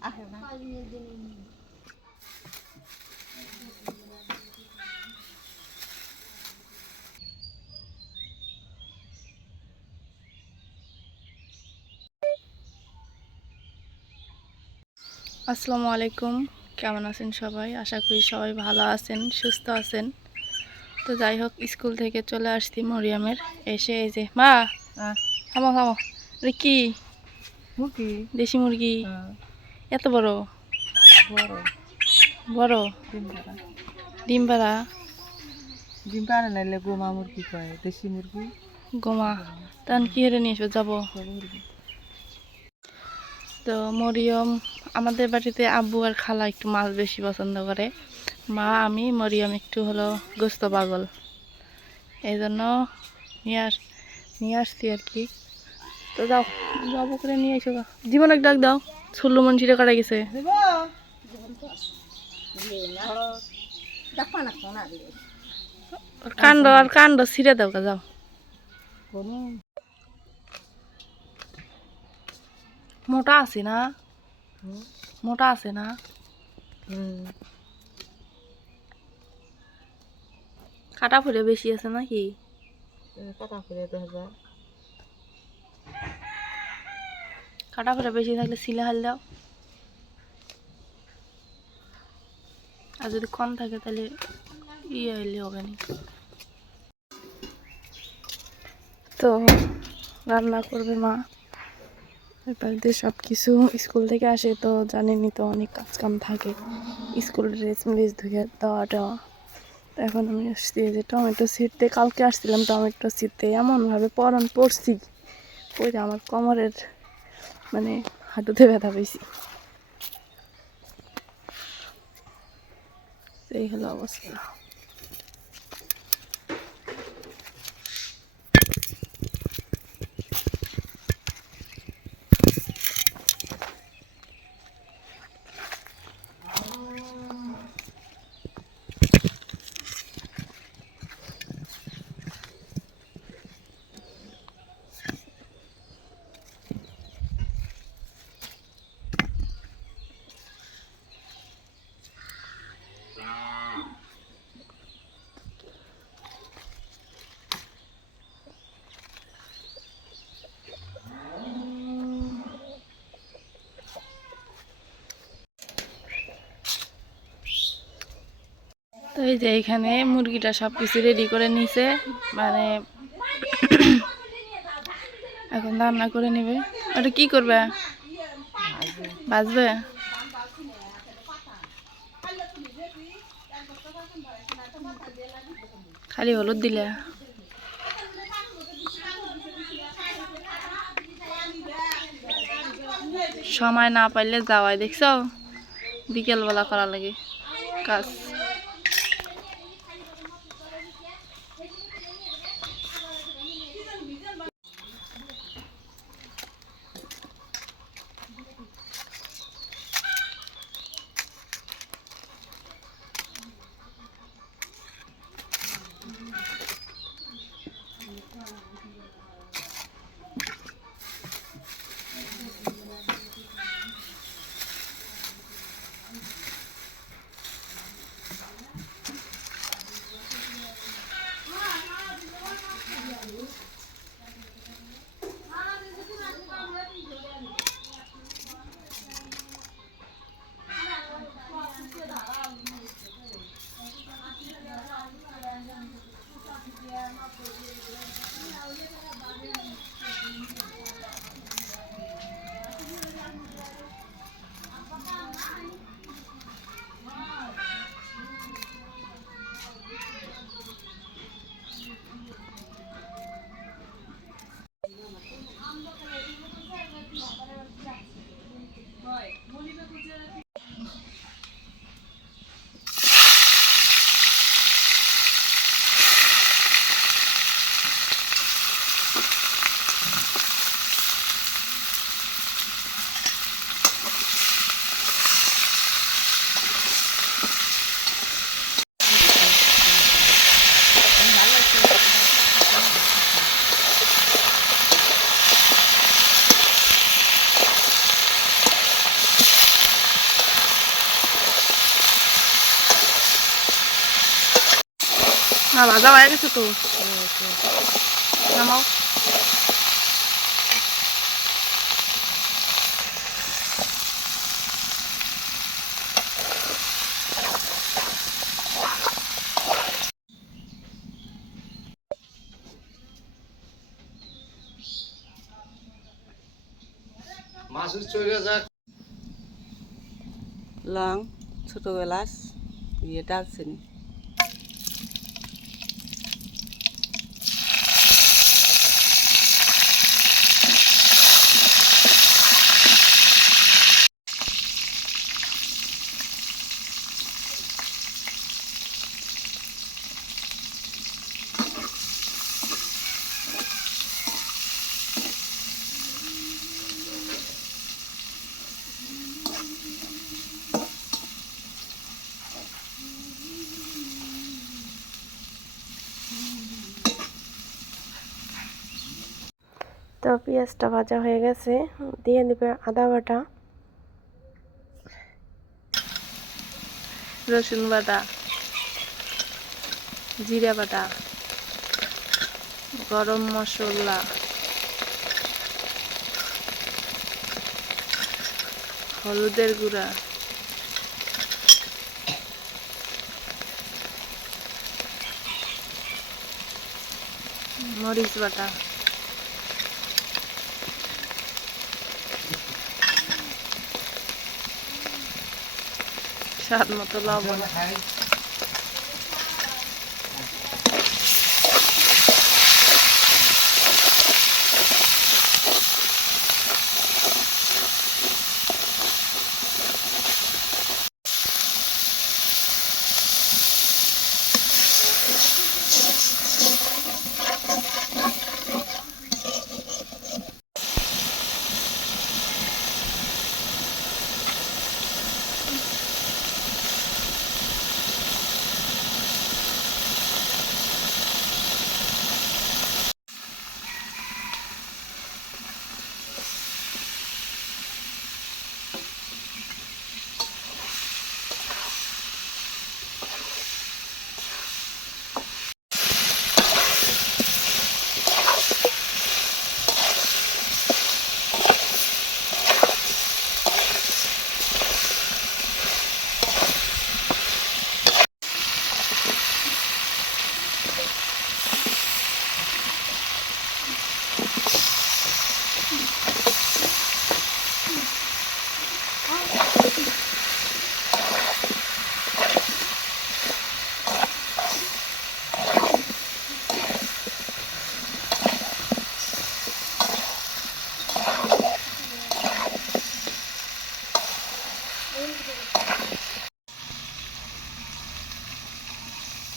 আসসালামু আলাইকুম, কেমন আছেন সবাই? আশা করি সবাই ভালো আছেন, সুস্থ আছেন। তো যাই হোক, স্কুল থেকে চলে আসছি মরিয়মের। এসে এই যে মা, থামো থামো, এটা কি? মুরগি। দেশি মুরগি? এত বড়? বড় ডিম পাড়া? ডিম পাড়া নাইলে গোমা মুরগি কয়, দেশি মুরগি। গোমা? তখন কি হেরে নিয়ে আসবো? যাবো তো মরিয়ম, আমাদের বাড়িতে আব্বু আর খালা একটু মাছ বেশি পছন্দ করে। মা, আমি, মরিয়ম একটু হলো গোস্ত পাগল, এই জন্য নিয়ে আসছি আর কি। তো যাও, যাবো করে নিয়ে এসো। জীবন এক ডাক দাও, ছুল্লু মনসিটা কাটা গেছে। কাণ্ড ছিঁড়ে দাও, যাও। মোটা আছে না? মোটা আছে না? কাটা ফুলে বেশি আছে নাকি? কাটা ফুলে বেশি থাকলে সিলে হাল দাও, আর যদি কম থাকে তাহলে ইয়ে হইলে হবে না। তো রান্না করবে মা। বাড়িতে সব কিছু স্কুল থেকে আসে তো জানেনি, তো অনেক কাজ কাম থাকে, স্কুল ড্রেস ম্রেস ধুয়ে দেওয়া দেওয়া। তো এখন আমি আসছি যে টমেটো ছিঁড়তে, কালকে আসছিলাম টমেটো ছিঁড়তে, এমনভাবে পড়ছি পরে আমার কোমরের মানে হাঁটুতে ব্যথা পেয়েছি। এই হলো অবস্থা। তো এই যে এখানে মুরগিটা সব কিছু রেডি করে নিছে, মানে এখন রান্না করে নেবে। ওটা কি করবে? ভাজবে? খালি হলুদ দিলে? সময় না পাইলে যাওয়াই, দেখছো, বিকেলবেলা করা লাগে কাজ। হ্যাঁ ভাজা হয়ে গেছে তো, নামাও। লং, ছোট এলাচ, দারচিনি। তো পেঁয়াজটা ভাজা হয়ে গেছে, দিয়ে দেবে আদা বাটা, রসুন বাটা, জিরা বাটা, গরম মশলা, হলুদের গুঁড়া, মরিচ বাটা, স্বাদ মতো লবণ।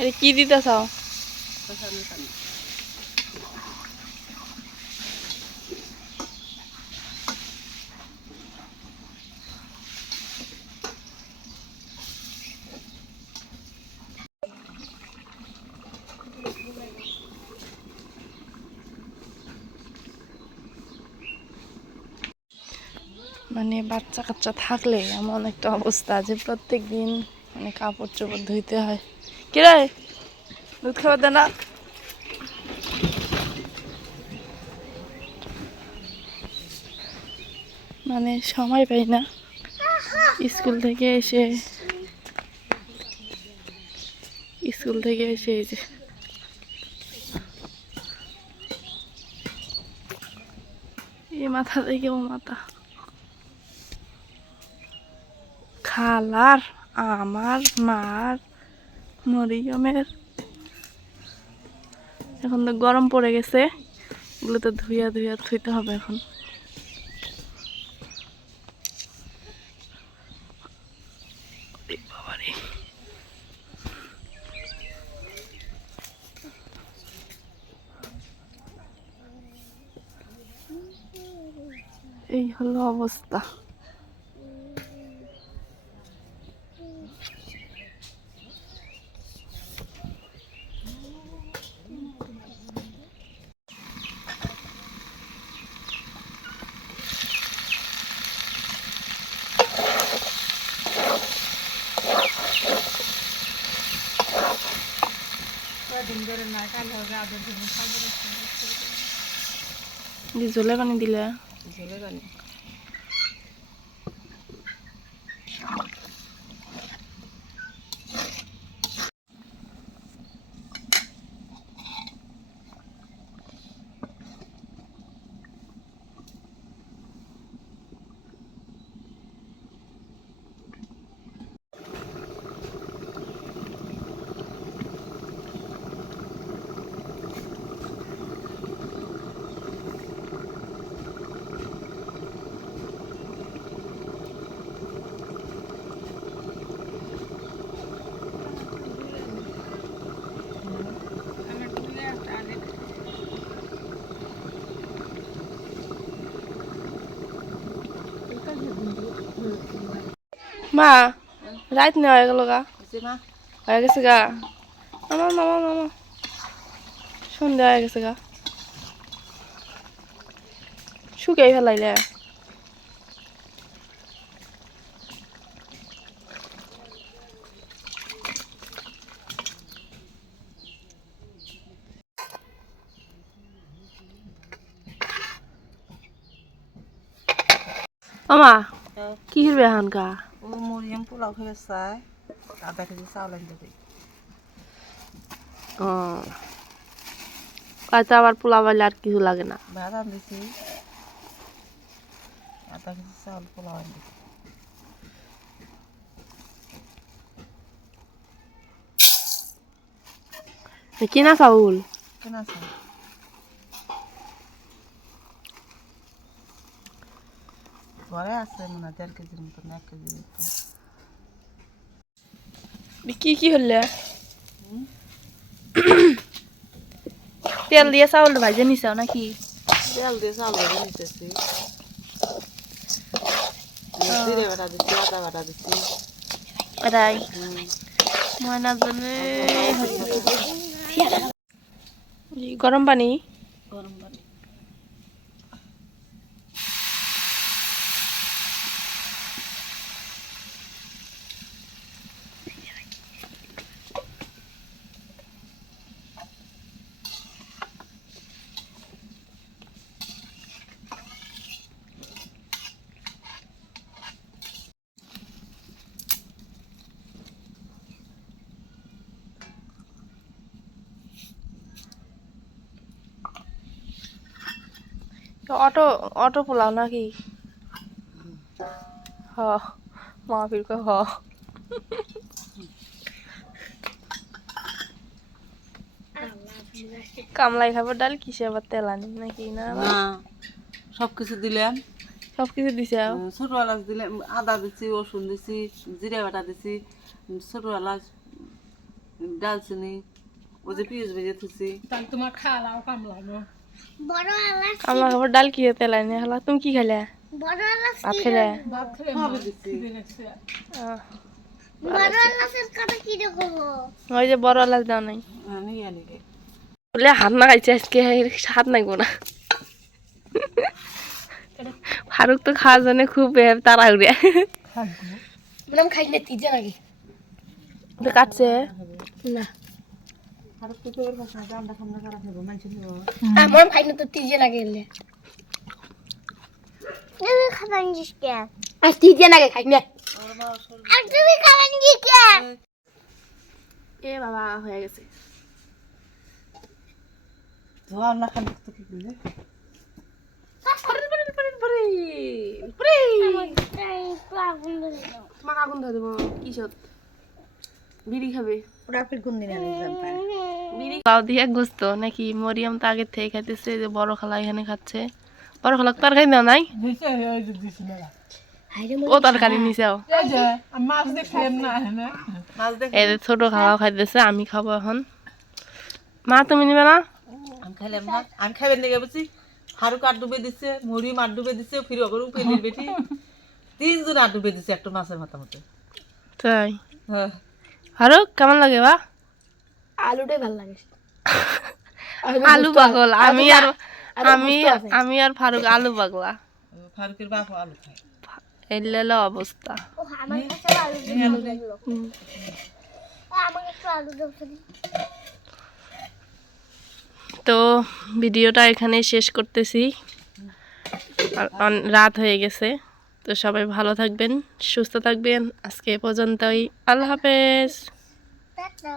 এটা কি দিতে চাও? মানে বাচ্চা কাচ্চা থাকলে এমন একটা অবস্থা যে প্রত্যেক দিন মানে কাপড় চোপড় ধুইতে হয়। কিরে দুধ খাবার দে না? মানে সময় পাই না স্কুল থেকে এসে এই যে এই মাথা থেকে ও মাথা, খালার, আমার, মার, মরিয়মের। এখন তো গরম পড়ে গেছে, এগুলো তো ধুইয়া থুইতে হবে এখন। বাবারে, এই হলো অবস্থা। ঝোলে পানি দিলে ঝোলে পানি মা রাত না হয়ে গেল গা হচ্ছে মা হয়ে গেছে গা মামা মামা মামা সন্ধ্যা হয়ে গেছে গা শুকাই ফেলাইলে মামা কি হিরবে এখন গা ও মরিয়াম পোলাও খেয়ে চায় আধা কেজি চাউল আনতে দিই ও হয়তো আবার পোলা বাইলে আর কিছু লাগে না ভাত আনতেছি আধা কেজি চাউল পোলাও আনতেছি কিনা চাউল কেনা চাউল ঘরে আছে মনে হয় 1.5 কেজির মতন 1 কেজির মতন কি কি হলে তেল দিয়ে চাউল ভাজে নিছাও নাকি তেল দিয়ে চাউল ভেজে নিতেছি জিরে বাটা দিচ্ছি আদা বাটা দিচ্ছি এটাই ময়না জনে গরম পানি গরম পানি অটো অটো পোলাও নাকি হ মা ফির কো হ কামলাই খাবার ডাল কিসে আবার তেল আনি নাকি না না সবকিছু দিলাম সবকিছু দিছে ছোট এলাচ দিলাম আদা দিচ্ছি রসুন দিচ্ছি জিরে বাটা দিচ্ছি ছোট এলাচ ডালচিনি ওই যে পেঁয়াজ ভেজে থুছি কামলা খাবার ডাল কি তেল আনি হলা তুমি কি খাইলে ভাত খাইলে সবই দিচ্ছি ওই যে বড় এলাচ দাও নাই নিয়ে আনি গে বলে হাত না খাইছে আজকে হাত নাইবো না ফারুক তো খাওয়ার জন্য খুব তারা উড়ে খাইলে তিজে নাকি কাটছে না আর তো তোর ভাষা আমরা খামনা করা খাবো মানুষ খাবো আমার খাইলে তো তিজে লাগে এলে তুমি খাবেন জিকে আর তিজে লাগে খাইলে আর তুমি খাবেন জিকে এ বাবা হয়ে গেছে ধোয়া না খালি তো কি করলে মাকা গন্ধ দেবো কিসত বিড়ি খাবে ওটা ফির কোন দিন আনি জানতা বিড়ি পাও দিয়ে গোস্ত নাকি মরিয়ম তো আগে থেকে খাইতেছে যে বড় খালা এখানে খাচ্ছে বড় খালা তার খাই দাও নাই দিছে এই যে দিছে না ও তরকারি নিছেও এই যে মাছ দেখলাম না হ্যাঁ মাছ দেখ এই যে ছোট খাওয়া খাইতেছে আমি খাবো এখন মা তুমি নিবে না আমি খাইলাম না আমি খাইবেন না বুঝছি ফারুক আর ডুবে দিচ্ছে মরিয়ম আর ডুবে দিচ্ছে ফির ওগর উপেলের বেটি তিনজন আর ডুবে দিচ্ছে একটা মাছের মাথা মতো তাই হ্যাঁ ফারুক কেমন লাগে বা আলুটাই ভালো লাগে আলু পাগল আমি আর ফারুক আলু পাগলা ফারুকের বাপ আলু খায় এলে অবস্থা ও আমার কাছে আলু এই আলু দিল আমার একটু আলু দাও তো ভিডিওটা এখানে শেষ করতেছি, রাত হয়ে গেছে। তো সবাই ভালো থাকবেন, সুস্থ থাকবেন। আজকে এ পর্যন্তই। আল্লাহ হাফেজ। টাটা